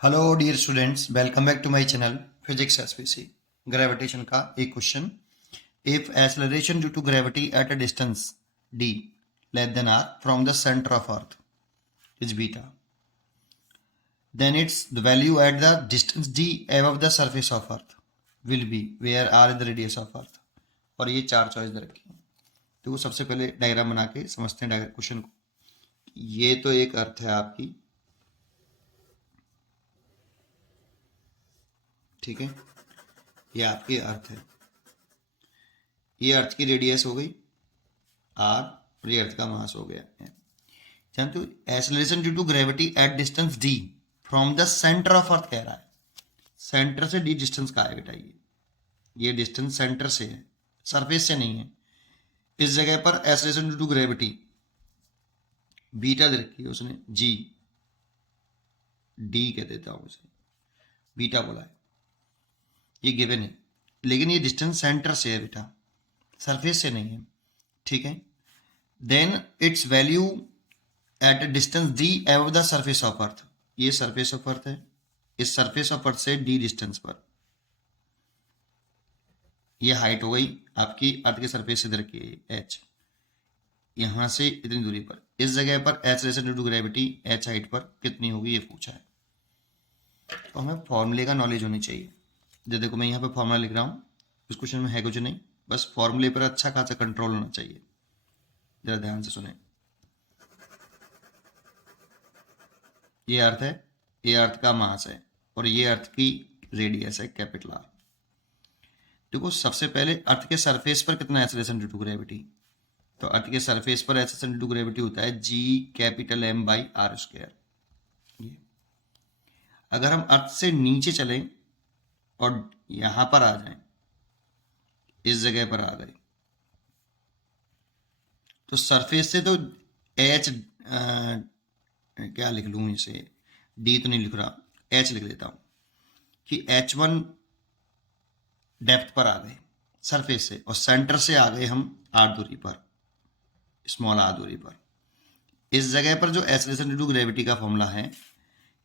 Hello dear students, welcome back to my channel physics SPC. Gravitation का एक question. If acceleration due to gravity at a distance d less than r from the centre of earth is beta, then its the value at the distance d above the surface of earth will be where r is the radius of earth। और ये चार choice दे रखी है। तो वो सबसे पहले diagram बना के समझते हैं क्वेश्चन को। ये तो एक अर्थ है आपकी, ठीक है, ये आपकी अर्थ है। ये अर्थ की रेडियस हो गई आर और ये अर्थ का मास हो गया है। जानते हो acceleration due to gravity at distance D from the centre of earth कह रहा है। सेंटर से डी डिस्टेंस का है बेटा, ये डिस्टेंस सेंटर से है, सरफेस से नहीं है। इस जगह पर acceleration due to gravity beta दे रखी है उसने, जी डी कह देता हूं उसे, बीटा बोला है, ये गिवन है। लेकिन ये डिस्टेंस सेंटर से है बेटा, सरफेस से नहीं है, ठीक है। Then its value at distance D above the surface of earth, ये सरफेस ऑफ अर्थ है, इस सरफेस ऑफ अर्थ से डी डिस्टेंस पर, ये हाइट हो गई आपकी अर्थ के सरफेस से इधर की एच, यहां से इतनी दूरी पर, इस जगह पर acceleration due to gravity H height पर कितनी होगी ये पूछा है। तो हमें फॉर्मूले का नॉलेज होनी चाहिए। देखो मैं यहाँ पे फॉर्मूला लिख रहा हूँ, इस क्वेश्चन में है कुछ नहीं, बस फॉर्मूले पर अच्छा खासा कंट्रोल होना चाहिए। जरा ध्यान से सुने। ये अर्थ है, ये अर्थ का मास है और ये अर्थ की रेडियस है कैपिटल आर। देखो सबसे पहले अर्थ के सरफेस पर कितना एक्सेलरेशन ड्यू टू ग्रेविटी, तो अर्थ के सरफेस पर एक्सेलरेशन ड्यू टू ग्रेविटी होता है g capital M by R square. ये अगर हम अर्थ से नीचे चलें और यहां पर आ जाएं, इस जगह पर आ गए, तो सरफेस से तो एच क्या लिख लूँ इसे, डी तो नहीं लिख रहा, एच लिख देता हूं कि H1 डेप्थ पर आ गए सरफेस से, और सेंटर से आ गए हम आर दूरी पर, स्मॉल आर दूरी पर। इस जगह पर जो एक्सेलरेशन ड्यू टू ग्रेविटी का फॉर्मूला है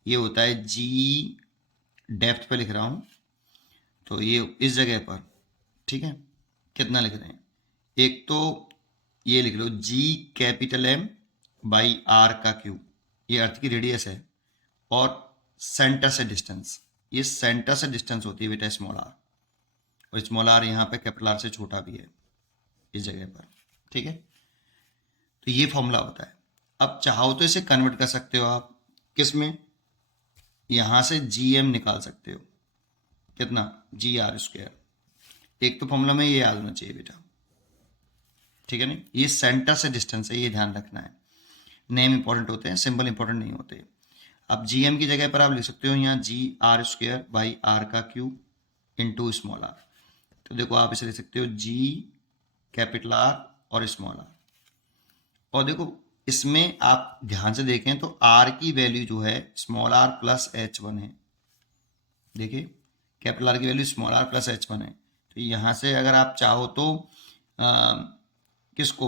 ये होता है जी, डेप्थ पे लिख रहा हूं, तो ये इस जगह पर, ठीक है, कितना लिख रहे हैं, एक तो ये लिख लो जी कैपिटल एम बाई आर का क्यूब, ये अर्थ की रेडियस है, और सेंटर से डिस्टेंस, ये सेंटर से डिस्टेंस होती है बेटा स्मॉल आर, और स्मॉल आर यहाँ पे कैपिटल आर से छोटा भी है इस जगह पर, ठीक है। तो ये फॉर्मूला होता है। अब चाहो तो इसे कन्वर्ट कर सकते हो आप, किस में, यहां से जी एम निकाल सकते हो, कितना, जी आर स्क्वायर। एक तो फॉर्मूला में ये याद होना चाहिए बेटा, ठीक है। नहीं, ये सेंटर से डिस्टेंस है, ये ध्यान रखना है। नेम इंपॉर्टेंट होते हैं, सिंबल इंपॉर्टेंट नहीं होते। अब जी एम की जगह पर आप लिख सकते हो यहाँ जी आर स्क्वायर बाई आर का क्यूब इंटू स्मॉल आर। तो देखो आप इसे लिख सकते हो जी कैपिटल आर और स्मॉल आर। और देखो इसमें आप ध्यान से देखें तो आर की वैल्यू जो है स्मॉल आर प्लस H1 है। देखिए कैपिटल आर की value small R plus H1 है। तो यहां से अगर आप चाहो तो किसको,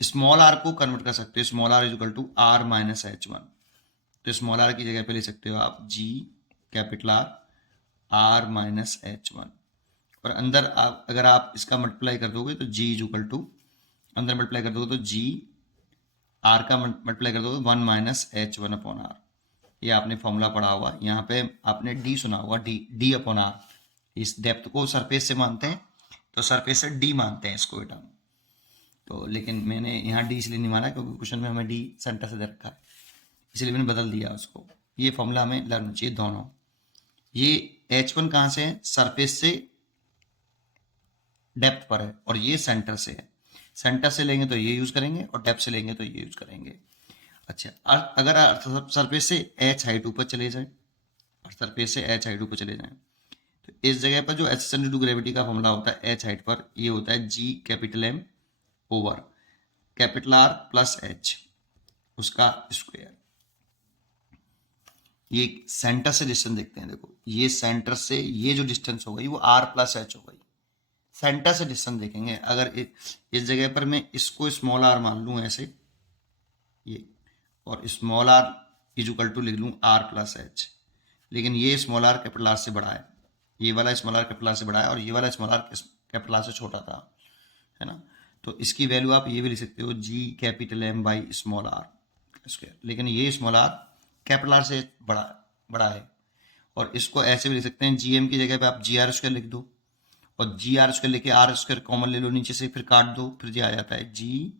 स्मॉल आर को कन्वर्ट कर सकते हो, small R is equal to R minus H1। तो स्मॉल आर की जगह पे ले सकते हो आप g capital R R minus H1, और अंदर आप अगर आप इसका मल्टीप्लाई कर दोगे तो जी इज इक्वल टू, अंदर मल्टीप्लाई कर दोगे तो जी आर का मल्टीप्लाई कर दोगे 1 माइनस H1 अपॉन आर। ये आपने फॉर्मूला पढ़ा होगा, यहाँ पे आपने डी सुना होगा, डी अपॉन आर। इस डेप्थ को सरफेस से मानते हैं तो सरफेस से डी मानते हैं इसको बेटा। तो लेकिन मैंने यहाँ डी इसलिए नहीं माना क्योंकि क्वेश्चन में हमें डी सेंटर से दे रखा है, इसलिए मैंने बदल दिया उसको। ये फॉर्मूला हमें लर्न होना चाहिए दोनों। ये H1 कहाँ से है, सरफेस से डेप्थ पर है, और ये सेंटर से है। सेंटर से लेंगे तो ये यूज करेंगे और डेप्थ से लेंगे तो ये यूज करेंगे। अच्छा, अगर सरफेस से एच हाइट ऊपर चले जाए, और सरफेस से एच हाइट ऊपर चले जाए, तो इस जगह पर जो एक्सेलरेशन ड्यू टू ग्रेविटी का फॉर्मूला होता है एच हाइट पर, ये होता है g capital M over capital R plus H उसका स्क्वायर। ये सेंटर से डिस्टेंस देखते हैं, देखो ये सेंटर से ये जो डिस्टेंस हो गई वो आर प्लस एच हो गई। सेंटर से डिस्टेंस देखेंगे, अगर इस जगह पर मैं इसको स्मॉल आर मान लूँ ऐसे, ये, और small R is equal to लिख लूँ आर प्लस एच, लेकिन ये स्मॉल आर कैपिटल आर से बड़ा है, ये वाला स्मॉल आर कैपिटल आर से बड़ा है और ये वाला स्मॉल आर कैपिटल आर से छोटा था, है ना। तो इसकी वैल्यू आप ये भी लिख सकते हो g capital M by small r square, लेकिन ये स्मॉल आर कैपिटल आर से बड़ा बड़ा है। और इसको ऐसे भी लिख सकते हैं, जी एम की जगह पे आप जी आर स्क्वायर लिख दो और जी आर स्क्वायर लेके आर स्क्वायर कॉमन ले लो नीचे से, फिर काट दो, फिर ये आ जाता है जी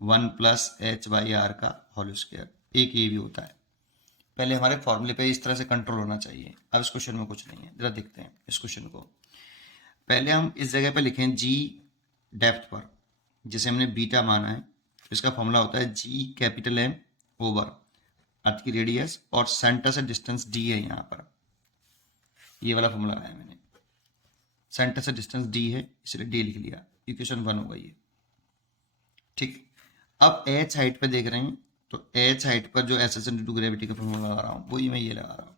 1+h/r का होल स्क्वायर। एक ये भी होता है। पहले हमारे फॉर्मूले पे इस तरह से कंट्रोल होना चाहिए। अब इस क्वेश्चन में कुछ नहीं है, जरा देखते हैं इस क्वेश्चन को। पहले हम इस जगह पे लिखें जी डेप्थ पर, जिसे हमने बीटा माना है, इसका फॉर्मूला होता है g capital M over earth की रेडियस और सेंटर से डिस्टेंस डी है। यहाँ पर ये वाला फॉर्मूला लगाया मैंने, सेंटर से डिस्टेंस डी है इसलिए डी लिख लिया, इक्वेशन 1 होगा ये, ठीक। अब एच हाइट पे देख रहे हैं, तो एच हाइट पर जो एस एस इंटू ग्रेविटी का फॉर्मूला लगा रहा हूँ वही मैं ये लगा रहा हूँ।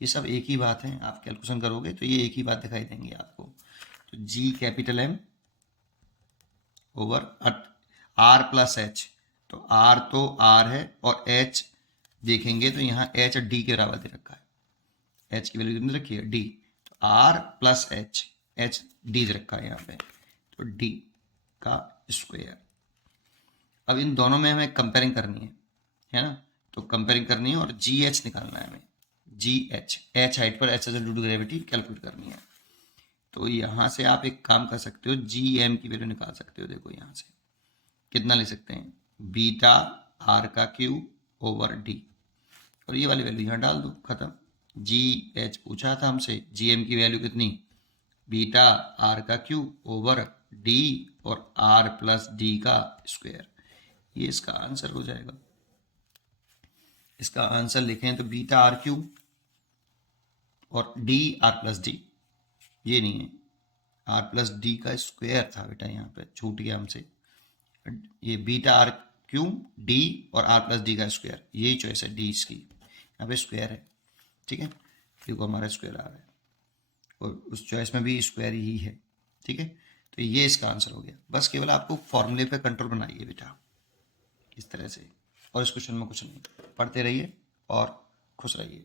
ये सब एक ही बात है, आप कैलकुलेशन करोगे तो ये एक ही बात दिखाई देंगी आपको। तो G capital M over R plus H, तो आर तो आर है और एच देखेंगे तो यहाँ एच डी के बराबर दे रखा है, एच की वैल्यू कितनी रखी है डी, तो R plus H, H D दे रखा है यहाँ पे, तो डी का स्क्वायर। अब इन दोनों में हमें कंपेयरिंग करनी है ना, तो कंपेयरिंग करनी है और जी एच निकालना है हमें, जी एच, एच हाइट पर H due to gravity calculate करनी है। तो यहाँ से आप एक काम कर सकते हो, जी एम की वैल्यू निकाल सकते हो। देखो यहाँ से कितना ले सकते हैं, बीटा आर का क्यूब ओवर डी, और ये वाली वैल्यू यहाँ डाल दो, खत्म। जी एच पूछा था हमसे, जी एम की वैल्यू कितनी, बीटा आर का क्यूब ओवर डी और आर प्लस डी का स्क्वायर, ये इसका आंसर हो जाएगा। इसका आंसर लिखें तो बीटा आर क्यूब और डी आर प्लस डी, ये नहीं है, आर प्लस डी का स्क्वायर था बेटा, यहाँ पे छूट गया हमसे, ये बीटा आर क्यूब डी और आर प्लस डी का स्क्वायर, यही चॉइस है डी इसकी, यहाँ पे स्क्वायर है, ठीक है। देखो हमारा स्क्वायर आ रहा है और उस चॉइस में भी स्क्वायर ही है, ठीक है। तो ये इसका आंसर हो गया। बस केवल आपको फॉर्मूले पे कंट्रोल बनाइए बेटा इस तरह से, और इस क्वेश्चन में कुछ नहीं, पढ़ते रहिए और खुश रहिए।